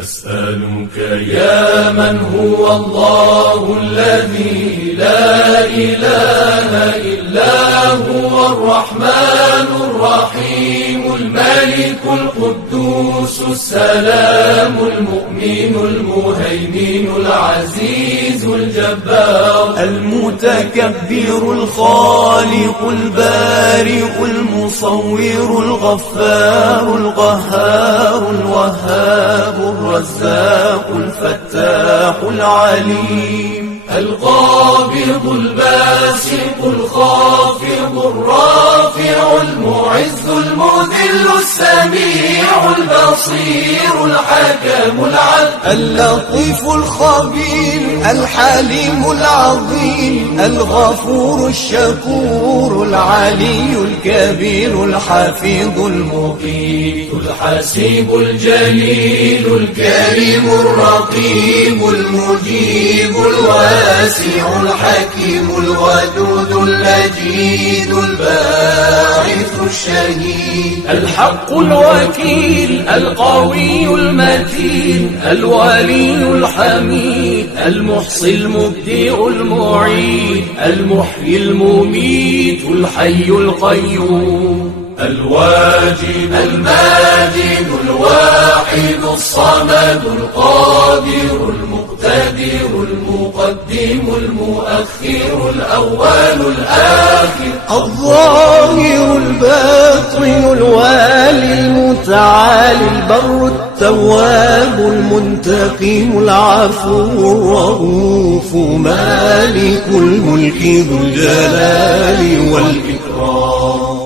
نسألك يا من هو الله الذي لا إله إلا هو الرحمن الرحيم الملك القدوس السلام المؤمن المهيمن العزيز الجبار المتكبر الخالق البارئ المصور الغفار القهار الوهاب الرزاق الفتاح العليم القابض الباسط الخافض الرافع المعز المذل السميع البصير الحكم العدل اللطيف الخبير الحليم العظيم الغفور الشكور العلي الكبير الحفيظ المقيت الحسيب الجليل الكريم الرقيب المجيب الواسع الحكيم الودود المجيد الباعث الشهيد الحق الوكيل القوي المتين الولي الحميد المحصي المبدئ المعيد المحيي المميت الحي القيوم الواجد الماجد الواحد الصمد القادر المقتدر المقدم المؤخر الأول الآخر الظاهر الباطن الوالي المتعالي البر التواب المنتقم العفو الرؤوف مالك الملك ذو الجلال والإكرام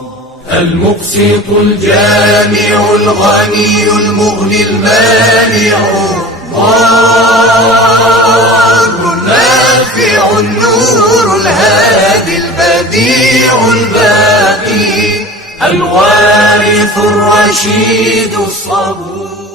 المقسط الجامع الغني المغني المانع الضار النافع النور الهادي البديع الباقي الوارث الرشيد الصبور